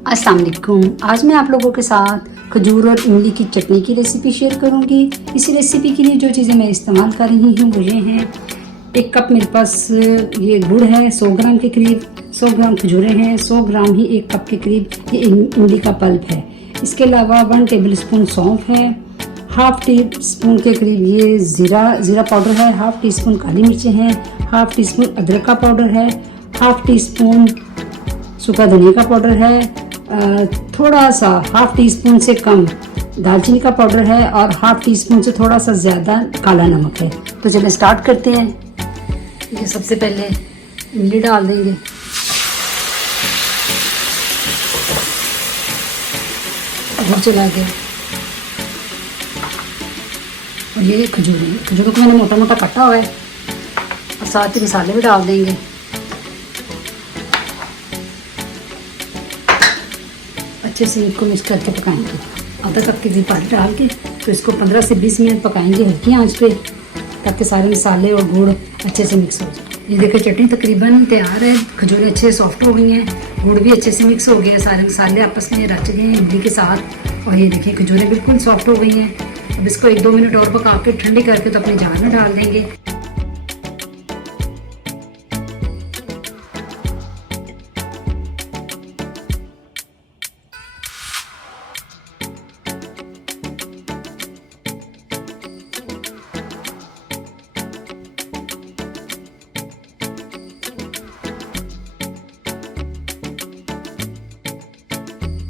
अस्सलाम वालेकुम। आज मैं आप लोगों के साथ खजूर और इमली की चटनी की रेसिपी शेयर करूंगी। इसी रेसिपी के लिए जो चीज़ें मैं इस्तेमाल कर रही हूँ वो ये हैं। एक कप मेरे पास ये गुड़ है 100 ग्राम के करीब, 100 ग्राम खजूरें हैं, 100 ग्राम ही एक कप के करीब ये इमली का पल्प है। इसके अलावा 1 टेबल स्पून सौंफ है, हाफ टी स्पून के करीब ये ज़ीरा पाउडर है, हाफ टी स्पून काली मिर्चें हैं, हाफ टी स्पून अदरक का पाउडर है, हाफ टी स्पून सूखा धनिया का पाउडर है, थोड़ा सा हाफ टी स्पून से कम दालचीनी का पाउडर है और हाफ टी स्पून से थोड़ा सा ज़्यादा काला नमक है। तो चलिए स्टार्ट करते हैं। ये सबसे पहले इमली डाल देंगे, गुड़ चला गया और ये खजूरों को मैंने मोटा मोटा काटा हुआ है और साथ ही मसाले भी डाल देंगे। अच्छे से इनको मिक्स करके पकाएंगे। आधा कप के करीब पानी डाल के तो इसको 15 से 20 मिनट पकाएंगे हल्की आंच पे, ताकि सारे मसाले और गुड़ अच्छे से मिक्स हो जाए। ये देखिए चटनी तकरीबन तैयार है। खजूरें अच्छे से सॉफ्ट हो गई हैं, गुड़ भी अच्छे से मिक्स हो गया, सारे मसाले आपस में रच गए हैं इमली के साथ। और ये देखिए खजूरें बिल्कुल सॉफ्ट हो गई हैं। अब इसको 1-2 मिनट और पका के ठंडी करके तो अपने जार में डाल देंगे।